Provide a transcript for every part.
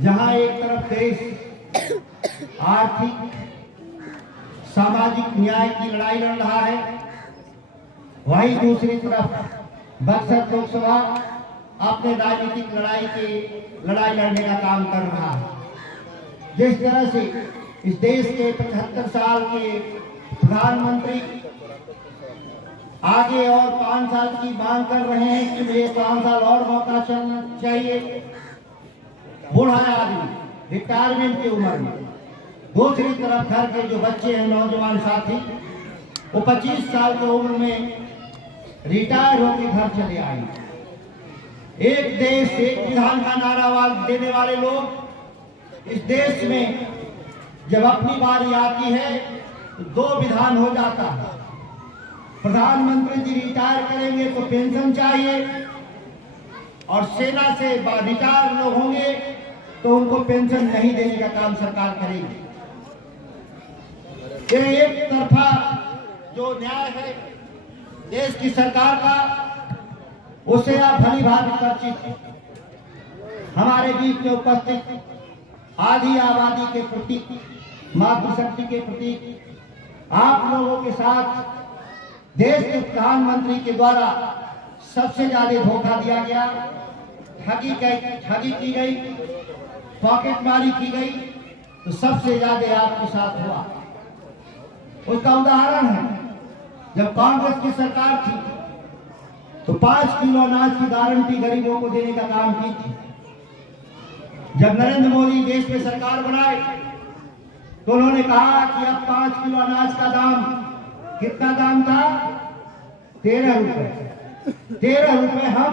जहां एक तरफ देश आर्थिक सामाजिक न्याय की लड़ाई लड़ रहा है, वहीं दूसरी तरफ बक्सर लोकसभा अपने राजनीतिक लड़ाई लड़ने का काम कर रहा है। जिस तरह से इस देश के 75 साल के प्रधानमंत्री आगे और 5 साल की मांग कर रहे हैं कि मुझे 5 साल और मौका चलना चाहिए, बूढ़ा आदमी रिटायरमेंट की उम्र में। दूसरी तरफ घर के जो बच्चे हैं, नौजवान साथी, वो 25 साल की उम्र में रिटायर होकर घर चले आए। एक देश एक विधान का नारा देने वाले लोग इस देश में जब अपनी बारी आती है तो 2 विधान हो जाता है। प्रधानमंत्री जी रिटायर करेंगे तो पेंशन चाहिए, और सेना से रिटायर लोग होंगे तो उनको पेंशन नहीं देने का काम सरकार करेगी। ये एक तरफा जो न्याय है देश की सरकार का, उसे आप भली भांति परिचित। हमारे बीच में उपस्थित आधी आबादी के प्रतीक, मातृशक्ति के प्रतीक, आप लोगों के साथ देश के प्रधानमंत्री के द्वारा सबसे ज्यादा धोखा दिया गया, ठगी की गई, पॉकेटमारी की गई, तो सबसे ज्यादा आपके साथ हुआ। उसका उदाहरण है, जब कांग्रेस की सरकार थी तो 5 किलो अनाज की गारंटी गरीबों को देने का काम की थी। जब नरेंद्र मोदी देश में सरकार बनाए तो उन्होंने कहा कि अब 5 किलो अनाज का दाम, कितना दाम था? 13 रुपए। 13 रुपए हम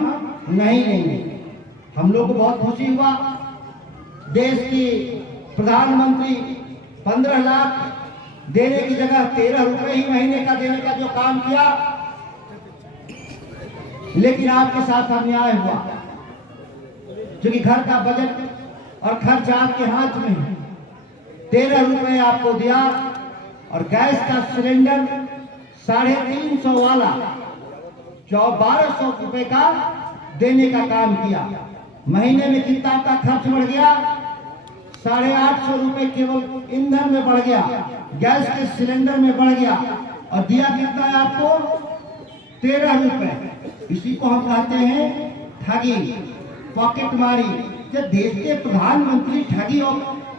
नहीं लेंगे। हम लोग को बहुत खुशी हुआ। देश की प्रधानमंत्री 15 लाख देने की जगह 13 रुपए ही महीने का देने का जो काम किया, लेकिन आपके साथ अन्याय हुआ, क्योंकि घर का बजट और खर्च आपके हाथ में है। 13 रुपए आपको दिया, और गैस का सिलेंडर 350 वाला 1200 रुपए का देने का काम किया। महीने में कितना आपका खर्च बढ़ गया? 850 रुपए केवल ईंधन में बढ़ गया, गैस के सिलेंडर में बढ़ गया, और दिया कितना है आपको? 13 रुपए। इसी को हम कहते हैं ठगी, पॉकेटमारी। जब देश के प्रधानमंत्री ठगी और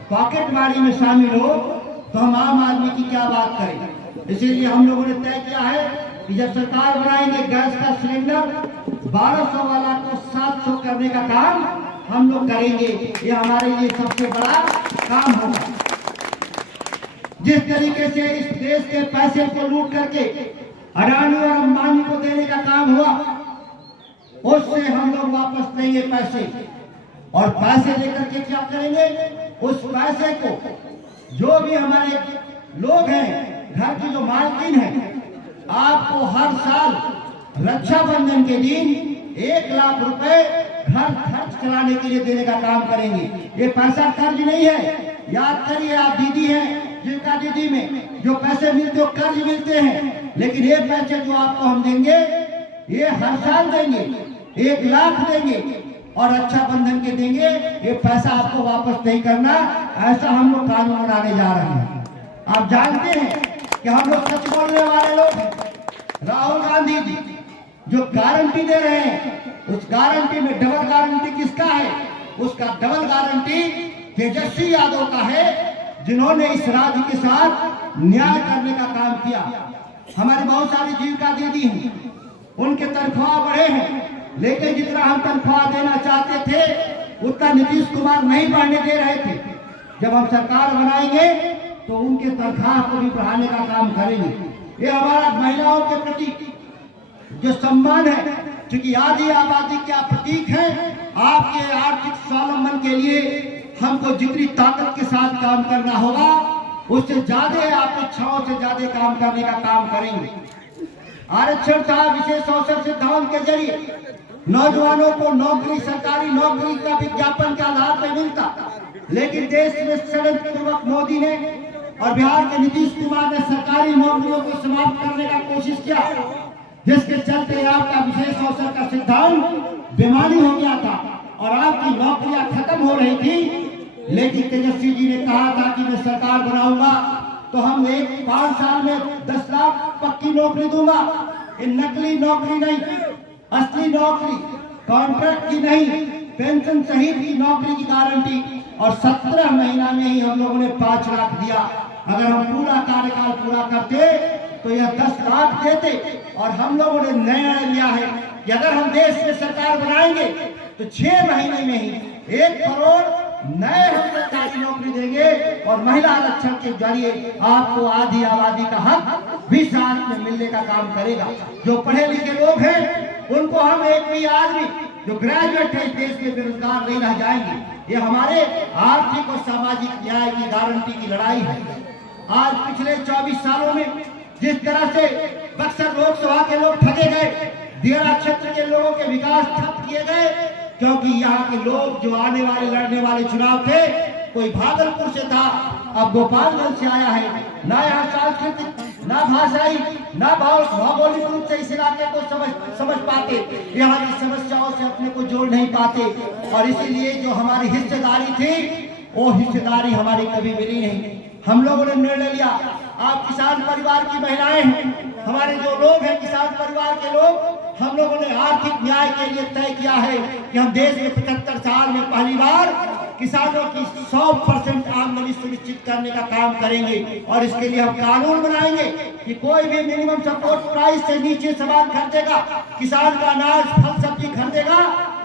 पॉकेटमारी में शामिल हो तो हम आम आदमी की क्या बात करें। इसीलिए हम लोगों ने तय किया है कि जब सरकार बनाएंगे, गैस का सिलेंडर 1200 वाला को 700 करने का काम हम लोग करेंगे। ये हमारे लिए सबसे बड़ा काम होगा। जिस तरीके से इस देश के पैसे को लूट करके अडानी और अंबानी को देने का काम हुआ, उससे हम लोग वापस लेंगे पैसे, और पैसे लेकर के क्या करेंगे? उस पैसे को जो भी हमारे लोग हैं, घर की जो मालकिन है, आपको हर साल रक्षाबंधन के दिन 1 लाख रुपए घर खर्च चलाने के लिए देने का काम करेंगे। ये पैसा कर्ज नहीं है। याद करिए, आप दीदी हैं जिनका दीदी में जो पैसे मिलते हो कर्ज मिलते हैं, लेकिन ये पैसे जो आपको हम देंगे, ये हर साल देंगे, 1 लाख देंगे और रक्षाबंधन के देंगे। ये पैसा आपको वापस नहीं करना, ऐसा हम लोग कानून बनाने जा रहे हैं। आप जानते हैं कि हम लोग सच बोलने वाले लोग हैं। राहुल गांधी जी जो गारंटी दे रहे हैं, उस गारंटी में डबल गारंटी किसका है? उसका डबल गारंटी तेजस्वी यादव का है, जिन्होंने इस राज्य के साथ न्याय करने का काम किया। हमारी बहुत सारी जीविका दीदी हैं, उनके तनख्वाह बढ़े हैं, लेकिन जितना हम तनख्वाह देना चाहते थे उतना नीतीश कुमार नहीं बढ़ने दे रहे थे। जब हम सरकार बनाएंगे तो उनके तनख्वाह को भी बढ़ाने का काम करेंगे। ये हमारा महिलाओं के प्रति जो सम्मान है, क्योंकि आधी आबादी क्या प्रतीक है। आपके आर्थिक स्वावलंबन के लिए हमको जितनी ताकत के साथ काम करना होगा, उससे ज्यादा आपकी इच्छाओं से ज्यादा काम करने का काम करेंगे। आरक्षण था विशेष अवसर सिद्धांत के जरिए नौजवानों को नौकरी, सरकारी नौकरी का विज्ञापन के आधार पर मिलता, लेकिन देश में षड्यंत्रपूर्वक मोदी ने और बिहार के नीतीश कुमार ने सरकारी नौकरियों को समाप्त करने का कोशिश किया, जिसके चलते आपका विशेष अवसर का सिद्धांत बेमानी हो गया था और आपकी नौकरियां खत्म हो रही थी। लेकिन तेजस्वी जी ने कहा था कि मैं सरकार बनाऊंगा तो हम 5 साल में 10 लाख पक्की नौकरी दूंगा। ये नकली नौकरी नहीं, असली नौकरी, कॉन्ट्रैक्ट की नहीं, पेंशन सहित की नौकरी की गारंटी। और 17 महीना में ही हम लोगों ने 5 लाख दिया। अगर हम पूरा कार्यकाल पूरा करते तो यह 10 लाख देते। और हम लोगों ने निर्णय लिया है कि अगर हम देश में सरकार बनाएंगे तो 6 महीने में ही 1 करोड़ नए हम सरकारी नौकरी देंगे। और महिला आरक्षण के जरिए आपको आधी आबादी का हक 20 साल में मिलने का काम करेगा। जो पढ़े लिखे लोग हैं उनको हम एक भी आदमी जो ग्रेजुएट है इस देश में बेरोजगार नहीं रह जाएंगे। ये हमारे आर्थिक और सामाजिक न्याय की गारंटी की लड़ाई है। आज पिछले 24 सालों में जिस तरह से बक्सर लोकसभा के लोग ठगे गए, दियारा क्षेत्र के लोगों के विकास ठप किए गए, क्योंकि यहाँ के लोग जो आने वाले लड़ने वाले चुनाव थे, कोई भागलपुर से था, अब गोपालगंज से आया है। ना यहाँ सांस्कृतिक, ना भाषाई, ना भौगोलिक रूप से इस इलाके को समझ पाते, यहाँ की समस्याओं से अपने को जोड़ नहीं पाते। और इसीलिए जो हमारी हिस्सेदारी थी वो हिस्सेदारी हमारी कभी मिली नहीं। हम लोगों ने निर्णय लिया, आप किसान परिवार की महिलाएं हैं, हमारे जो लोग हैं किसान परिवार के लोग, हम लोगों ने आर्थिक न्याय के लिए तय किया है कि हम देश में 75 साल में पहली बार किसानों की 100% आमदनी सुनिश्चित करने का काम करेंगे। और इसके लिए हम कानून बनाएंगे कि कोई भी मिनिमम सपोर्ट प्राइस से नीचे सामान खरीदेगा, किसान का अनाज फल सब्जी खरीदेगा,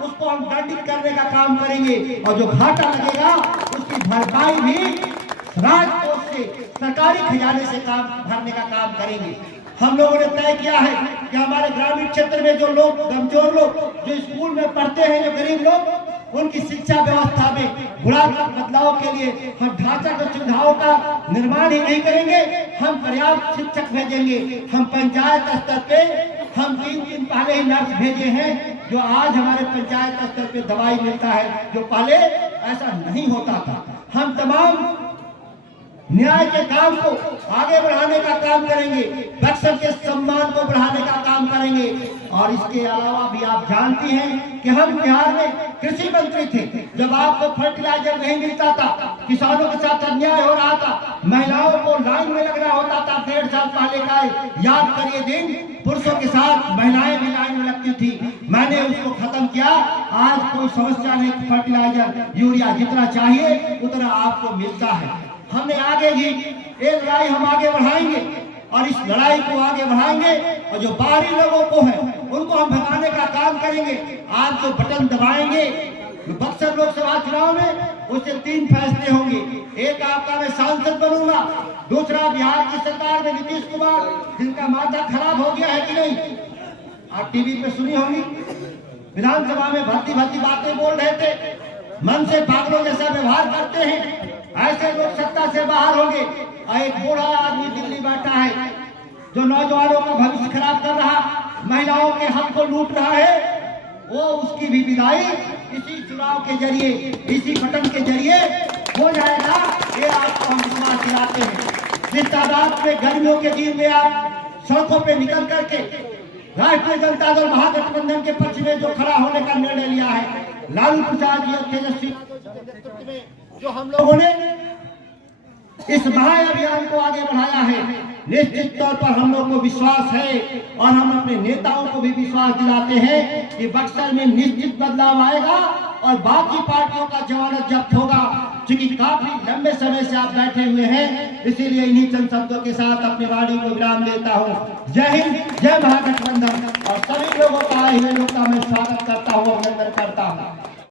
उसको हम दंडित करने का काम करेंगे। और जो घाटा लगेगा उसकी भरपाई भी राजकोष से, सरकारी खजाने से काम भरने का काम करेंगे। हम लोगों ने तय किया है कि हमारे ग्रामीण क्षेत्र में जो लोग कमजोर लोग जो स्कूल में पढ़ते हैं, जो गरीब लोग, उनकी शिक्षा व्यवस्था में गुणात्मक बदलाव के लिए हम ढांचागत सुविधाओं का निर्माण ही नहीं करेंगे, हम पर्याप्त शिक्षक भेजेंगे। हम पंचायत स्तर पे हम 3 दिन पहले ही नर्स भेजे हैं, जो आज हमारे पंचायत स्तर पे दवाई मिलता है, जो पहले ऐसा नहीं होता था। हम तमाम न्याय के काम को आगे बढ़ाने का काम करेंगे, बक्सर के सम्मान को बढ़ाने का काम करेंगे। और इसके अलावा भी आप जानती हैं कि हम बिहार में कृषि मंत्री थे, जब आपको फर्टिलाइजर नहीं मिलता था, किसानों के साथ अन्याय हो रहा था, महिलाओं को लाइन में लगना होता था। 1.5 साल पहले का याद करिए दिन, पुरुषों के साथ महिलाएं भी लाइन में लगती थी, मैंने उसको खत्म किया। आज कोई समस्या नहीं, फर्टिलाइजर यूरिया जितना चाहिए उतना आपको मिलता है। हमने आगे ही ये लड़ाई हम आगे बढ़ाएंगे और इस लड़ाई को आगे बढ़ाएंगे। और जो बाहरी लोगों को है उनको हम भगाने का काम करेंगे। आप जो बटन दबाएंगे बक्सर लोकसभा चुनाव में, उससे 3 फैसले होंगे। एक, आपका मैं सांसद बनूंगा। दूसरा, बिहार की सरकार में नीतीश कुमार, जिनका माथा खराब हो गया है कि नहीं, आप टीवी पे सुनी होगी, विधानसभा में भर्ती बातें बोल रहे थे, मन से पागलों जैसा व्यवहार करते हैं। ऐसे लोग सत्ता से बाहर होंगे। और एक बूढ़ा आदमी दिल्ली बैठा है जो नौजवानों का भविष्य खराब कर रहा, महिलाओं के हक को लूट रहा है, वो उसकी भी विदाई इसी चुनाव के जरिए, इसी बटन के जरिए हो जाएगा। ये आपको हम विश्वास दिलाते हैं। जिस तादाद में गर्मियों के दिन में आप सड़कों पे निकल करके राष्ट्रीय जनता दल महागठबंधन के पक्ष में जो खड़ा होने का निर्णय लिया है, लालू प्रसाद जी और तेजस्वी नेतृत्व में जो हम लोगों ने इस महाअभियान को आगे बढ़ाया है, निश्चित तौर पर हम लोग को विश्वास है और हम अपने नेताओं को भी विश्वास दिलाते हैं कि बक्सर में निश्चित बदलाव आएगा और बाकी पार्टियों का जमानत जब्त होगा। क्योंकि काफी लंबे समय से आप बैठे हुए हैं, इसीलिए इन्हीं चंद शब्दों के साथ अपनी वाणी को विराम देता हूँ। जय हिंद, जय महागठबंधन। और सभी लोगों का आए हुए लोग का मैं स्वागत करता हूँ, अभिनंदन करता हूँ।